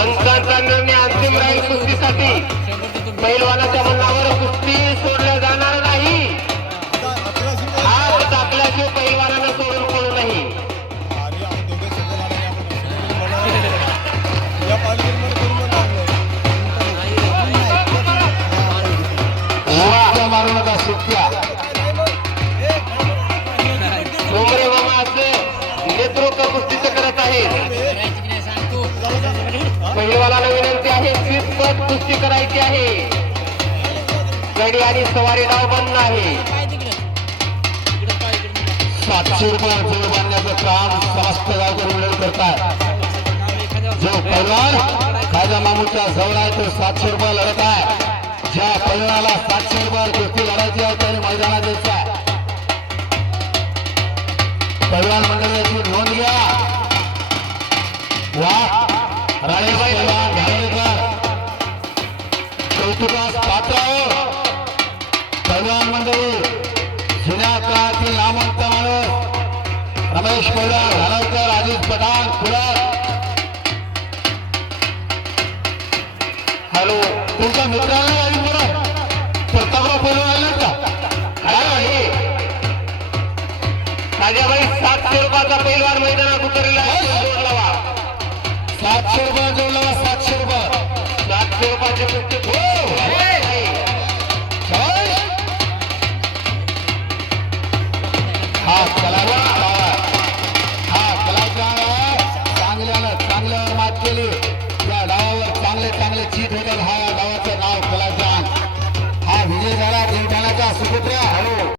अंकांचा निर्णय अंतिम राहील कुस्तीसाठी. पैलवानाच्या मनावर कुस्ती सोडल्या जाणार नाही. हात टाकल्याशिवाय पैलवानानं सोडून पडू नाही. मारू नका सुट्ट्या. डोंगरे मामा असं नेतृत्व कुस्तीचं करत आहेत. पहिलवानाला विनंती आहे, शिस्तबद्ध कुस्ती करायची आहे. गडी आणि सवारी डाव बंद आहे. 700 रुपये जोड बांधण्याचं काम समस्त गावकरी मिळून करतात. जो पैलवान खाजा मामूच्या जवळ आहे तो 700 रुपये लढत आहे. ज्या पैलवानाला 700 रुपये कुस्ती लढायची आहे त्याने मैदानात यायचं आहे. पैलवान मंडळाची नोंद घ्या. वा राणेबाई पैलवान घाणेकर कौतुकास पात्र हो. पैलवान मंडळी जुन्या काळातील नामवंत माणूस रमेश पैलवान घाणेकर, अजित पठाण कुडाळ. हॅलो, तुमचा मित्र आहे प्रतापराव पैलवान आले का? काय आहे राजाबाई? 700 रुपयाचा पैलवान मैदानात उतरलेला आहे. जोड लावा. 700 रुपये जोड लावा. 700 रुपये. 700 रुपयाचे कुस्ती हो. हा कलाकार, हा कलाकार चांगल्यावर मात केली. या डावावर चांगले चांगले चीत होतात. हा